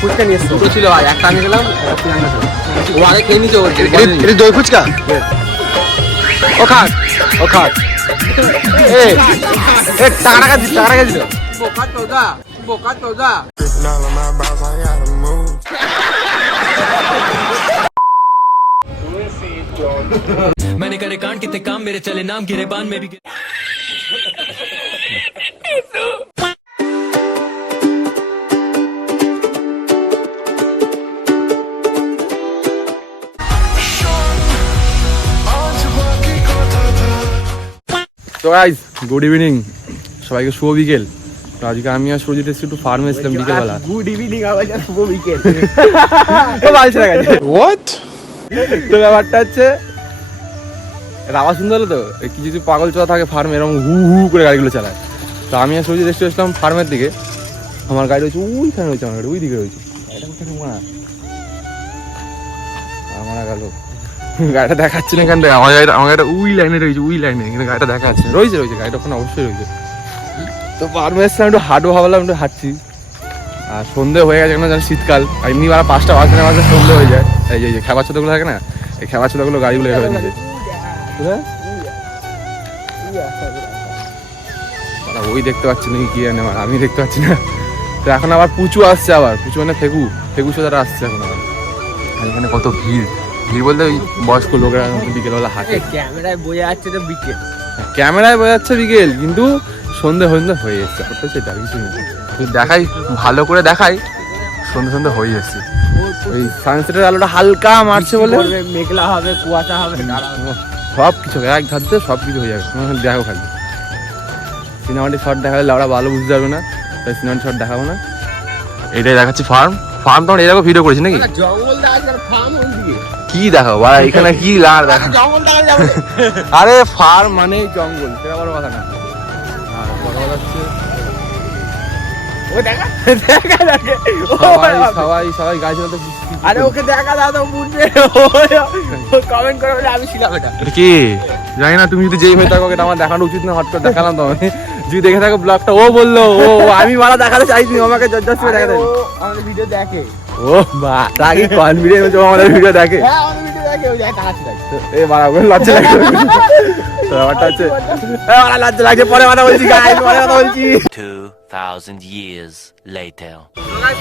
ফুচকা নিয়ে এসছে। দুটো ছিল ভাই, একটা আমি খেলাম, একটা তিরাঙ্গা ছিল। ও আগে খেয়ে নিচ্ছে ওর। এটা দই ফুচকা। ও খাক ও খাক। টাকা দিল। বোকা চোদা, বোকা চোদা। मैंने करे कांड कितने काम मेरे चले नाम गिरे बान में भी তো গাইস গুড ইভিনিং, সবাইকে শুভ বিকেল। তো আজকে আমি আর সুরজিৎ এসে একটু ফার্মে এসেছিলাম বিকেলবেলা। গুড ইভিনিং আবার শুভ বিকেল। হোয়াট? তো ব্যাপারটা হচ্ছে আওয়াজ শুনতে হলো তো, কিছু কিছু পাগল চোদা থাকে ফার্মে, এরকম হু হু করে গাড়িগুলো চালায়। তো আমি আর সুরজিৎ এসে এসলাম ফার্মের দিকে। আমার গাড়ি রয়েছে ওইখানে, রয়েছে আমার গাড়ি ওই দিকে রয়েছে। আমার গেল গাড়িটা দেখাচ্ছে না এখান থেকে। আমার গাড়িটা ওই লাইনে রয়েছে, ওই লাইনে এখানে গাড়িটা দেখা যাচ্ছে। রয়েছে গাড়িটা ওখানে অবশ্যই রয়েছে। তো ফার্মে এসছিলাম, একটু হাঁটবো ভাবলাম, একটু হাঁটছি। আর সন্ধে হয়ে গেছে, কেন জানি শীতকাল, এমনি 5টা বাজতে না বাজতে সন্ধে হয়ে যায়। এই যে খেবার ছোটগুলো থাকে না, এই খেবার ছোটগুলো গাড়িগুলো এভাবে নিয়ে যায়। ওই দেখতে পাচ্ছি নাকি কি জানে, আমি দেখতে পাচ্ছি না। তো এখন আবার পুচু আসছে, আবার পুচু মানে ফেকু সোদারা আসছে এখন আবার। এখানে কত ভিড় বলতে ওই বয়স্ক লোকেরা বিকেলবেলা হাঁটে। ক্যামেরায় বোঝা যাচ্ছে তো বিকেল, ক্যামেরায় বোঝা যাচ্ছে বিকেল, কিন্তু সন্ধে হয়ে যাচ্ছে। সেটা কিছু নেই, দেখাই ভালো করে দেখাই, সন্ধে হয়ে যাচ্ছে। ওই সানসেটের আলোটা হালকা মারছে বলে মেঘলা হবে, কুয়াশা হবে, সব কিছু এক ধার দিয়ে সব কিছু হয়ে যাবে। দেখো খালি সিনেমাটিক শট দেখালে ওরা ভালো বুঝতে পারবে না, তাই সিনেমাটিক শট দেখাবো না। এটাই দেখাচ্ছি ফার্ম তোমার এরকম ভিডিও করেছি নাকি? জঙ্গল দেখা ফার্ম ওইদিকে কি দেখাবো ভাই, এখানে কি লার দেখা? জঙ্গল দেখা যাবে। আরে ফার্ম মানে জঙ্গল, সেটা বড় কথা না। আর বড় কথা হচ্ছে ও দেখা সবাই গাছ চালাতে। আরে ওকে দেখা দাও তো বুঝবে, কমেন্ট করে বলে আমি ছিলাম এটা। এটা কি জানি না, তুমি যদি যেই হয়ে থাকো, এটা আমার দেখানো উচিত না। হট করে দেখালাম তো আমি, যদি দেখে থাকো ব্লগটা। ও বললো ও আমি মারা দেখাতে চাইছি, আমাকে জজ করে দেখাতে। আমাদের ভিডিও দেখে, ও বা রাগি কনফিডেন্স, ও আমাদের ভিডিও দেখে। হ্যাঁ আমাদের ভিডিও দেখে, ওই যায় তাকাচ্ছি এ বাড়া ওকে লজ্জা লাগে। ব্যাপারটা হচ্ছে লজ্জা লাগছে, পরে কথা বলছি গাইস, পরে কথা বলছি। 2000 years later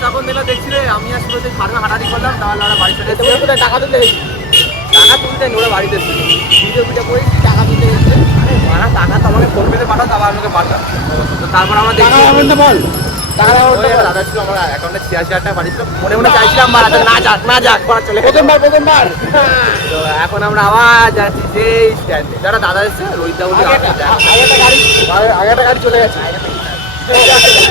তখন দিলা দেখছিলে আমি আর শুরুতে ফার্মে হাঁটাহাঁটি করলাম, তাহলে ওরা বাড়ি চলে এসেছে। কোথায় টাকা তুলতে গেছি, টাকা তুলতে ওরা বাড়িতে এসেছে, ভিডিও করে টাকা তুলতে গেছে। মারা টাকা তো আমাকে ফোন পেতে পাঠাও, তারপর আমাকে পাঠাও। তো তারপর আমরা দেখি বল টাকা দাদা ছিল আমার অ্যাকাউন্টে 86,000 টাকা পাঠিয়েছিল। মনে চাইছিলাম না যাক পড়া চলে প্রথমবার। তো এখন আমরা আবার যাচ্ছি সেই স্ট্যান্ডে, যারা দাদা এসেছে রোহিতদা বলে আগে একটা গাড়ি চলে গেছে।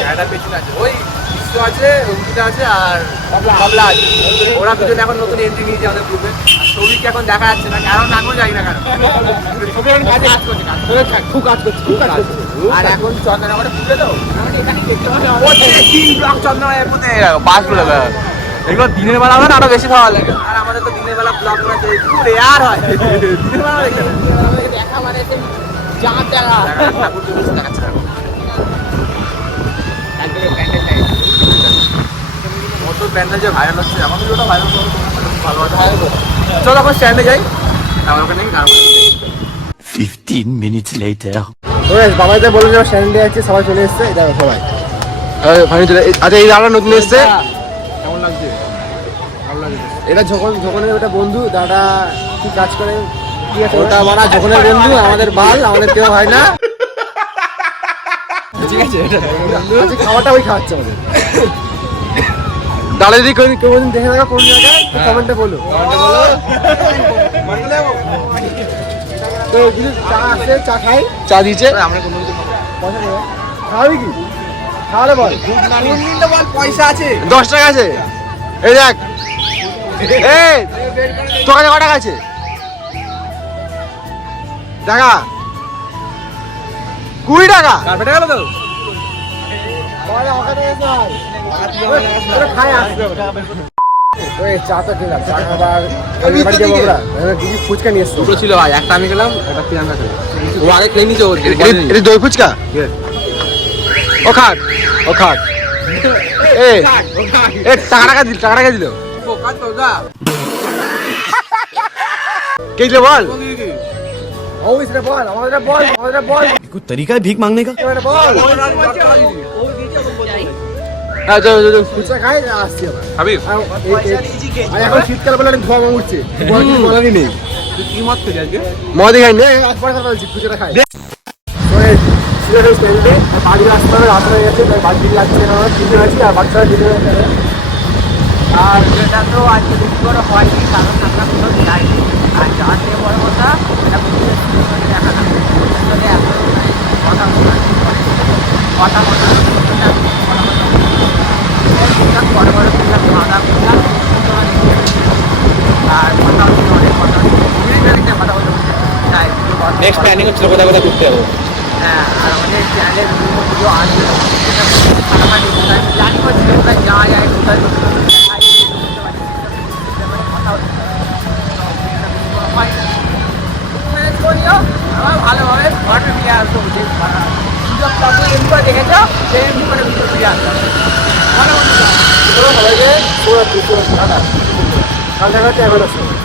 গাড়িটা পেছনে আছে, ওই বিশ্ব আছে, অঙ্কিতা আছে আর বাবলা আছে। ওরা দুজনে এখন নতুন এন্ট্রি নিয়েছে আমাদের গ্রুপে। আর সৌভিককে এখন দেখা যাচ্ছে না, কারণ এখনো যাই না কেন। আর এখন চন্দননগরে পুজো তো, চন্দননগরের মধ্যে বাসগুলো এগুলো দিনের বেলা হবে না, আরো বেশি ভালো লাগে। আর আমাদের তো দিনের বেলা ব্লগ রেয়ার হয়, দিনের বেলা দেখা মানে জাত দেখা ঠাকুর দেখাচ্ছে। কত প্যান্ডেল যে ভাইরাল হচ্ছে, আমার ভিডিওটা ভাইরাল করবো, ভালো চলো এখন স্ট্যান্ডে যাই, আমার ওখানে 15 minutes later বাবাই তো বলে যাও স্ট্যান্ডে যাচ্ছে, সবাই চলে এসছে। এটা সবাই আচ্ছা এই দাদা নতুন এসছে, কেমন লাগছে? ভালো লাগছে। এটা যখনের ওটা বন্ধু, দাদা কি কাজ করে, ঠিক আছে ওটা বানা যখনের বন্ধু, আমাদের বাল, আমাদের কেউ হয় না, ঠিক আছে। খাওয়াটা ওই খাওয়াচ্ছে আমাদের। দাদা যদি কেউ দেখে থাকা কোন জায়গায় কমেন্টে বলো। তো যদি চা আছে, চা খাই, চা দিয়েছে। আমরা কোনো কিছু পয়সা নেই, খাওয়াবি কি? খাওয়ালে বল, পয়সা আছে 10 টাকা আছে। এই দেখ, এই তোর কাছে কত টাকা আছে? টাকা 20 টাকা কার্পেটে গেল তো। খাই আসবে ওই চা তো ঠিক আছে, ফুচকা নিয়ে এসছে। দুটো ছিল ভাই, একটা আমি খেলাম, একটা তিরাঙ্গা ছিল। ও আগে খেয়ে নিচ্ছে। এটা দই ফুচকা। ও খাক এ এ টাকা দিল বোকা চোদা কে দিল বল ওইসরে বল আমাদের বল कुछ तरीका है भीख मांगने का এবারে বল হ্যাঁ চল ফুচকা খাই আসছি আবার খাবি আর এখন শীতকাল বলে ধোয়া উঠছে বলারই নেই তুই কি মত খেলি আজকে মদ খাই নে আসবার কথা বলছি ফুচকা খাই সিলেটের স্ট্যান্ডে বাড়ি আসতে হবে রাত হয়ে গেছে তাই বাড়ি দিকে লাগছে না দিতে আছি আর বাচ্চারা দিতে আর যেটা তো আজকে বেশি করে হয়নি কারণ আমরা কোথাও যাইনি আর যার থেকে বড় কথা এটা পুলিশের সিনেমাকে দেখা না কথা বড় বড় খাওয়া দাওয়া করলাম আর কথা হচ্ছে অনেক কথা হচ্ছে কথা বলতে নেক্সট প্ল্যানিং হচ্ছে কোথায় কোথায় ঘুরতে যাবো হ্যাঁ আর আমাদের চ্যানেলের বিভিন্ন ভিডিও আসবে ফাটাফাটি কোথায় জানি করছি কোথায় যাওয়া যায় কোথায় আমার ভালোভাবে ঘরে ফিরে আসতে হচ্ছে সুযোগ তখন এমনি করে দেখেছ সে এমনি করে ভিতরে ফিরে আসতে সবাইকে দেখা যাচ্ছে